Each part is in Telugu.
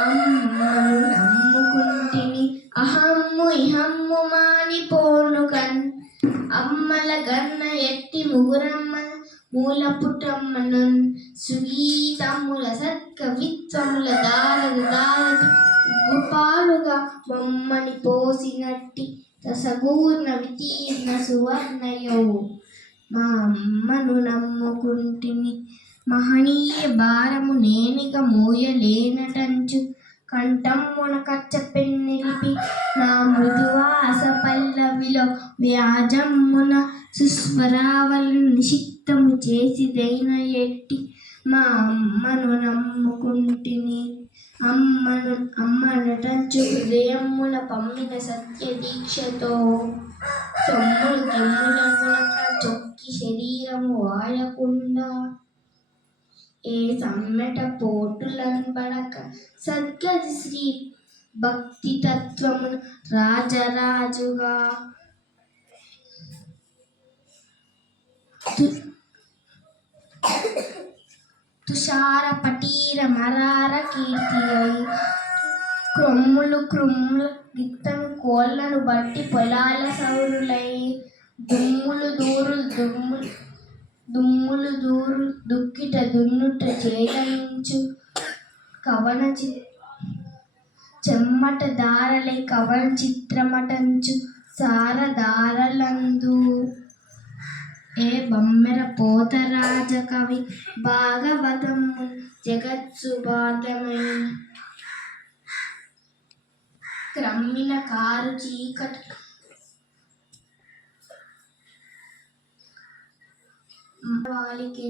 అమ్మను నమ్ముకుంటిని అహమ్ము ఇహమ్ము మానిపోను కన్. అమ్మల గన్న ఎట్టి ముగురమ్మ మూల పుట్టమ్మను సుగీతముల సత్కవిత్వముల దారదు దారదు గుపాలుగా మమ్మని పోసినట్టి రసగూర్ణ వితీర్ణ సువర్ణయో మా అమ్మను నమ్ముకుంటిని మహనీయ భారము నేనిక మోయలేనటంచు కంఠం కచ్చ పెన్నెలిపి నా మృదువాస పల్లవిలో వ్యాజమ్మున సుస్వరావలు నిషిక్తము చేసిదైన ఎట్టి మా అమ్మను నమ్ముకుంటిని. అమ్మను అమ్మనటంచు హృదయమున పమ్మిన సత్య దీక్షతో సొమ్ములు కెమ్ములమునక చొక్కి శరీరము వాయకుండా ఏ సమ్మెట పోటులన్ సద్గతి శ్రీ భక్తి తత్వమును రాజరాజుగా. తు- తుషార పటీర మరార కీర్తి అయి క్రొమ్ములు క్రొమ్ములు గిత్తను కోళ్ళను బట్టి పొలాల సౌరులై దుమ్ములు దూరులు దుమ్ములు దుమ్ములు దూరు దున్నుట చేయించు కవన చి చెమ్మట దారలే కవన చిత్రమటంచు. సార దారలందు ఏ బొమ్మెర పోతరాజ కవి భాగవతము జగత్సుబాధమై క్రమ్మిన కారు చీకట వాలికి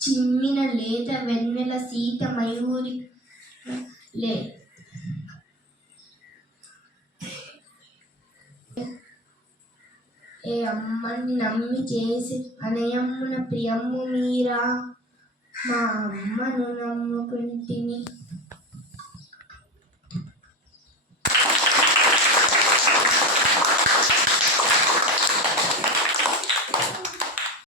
చిమ్మిన లేత వెన్నెల సీత మయూరి లే. ఏ అమ్మని నమ్మి చేసి అనయమ్మున ప్రియమ్ము మీరా మా అమ్మను నమ్ముకుంటిని.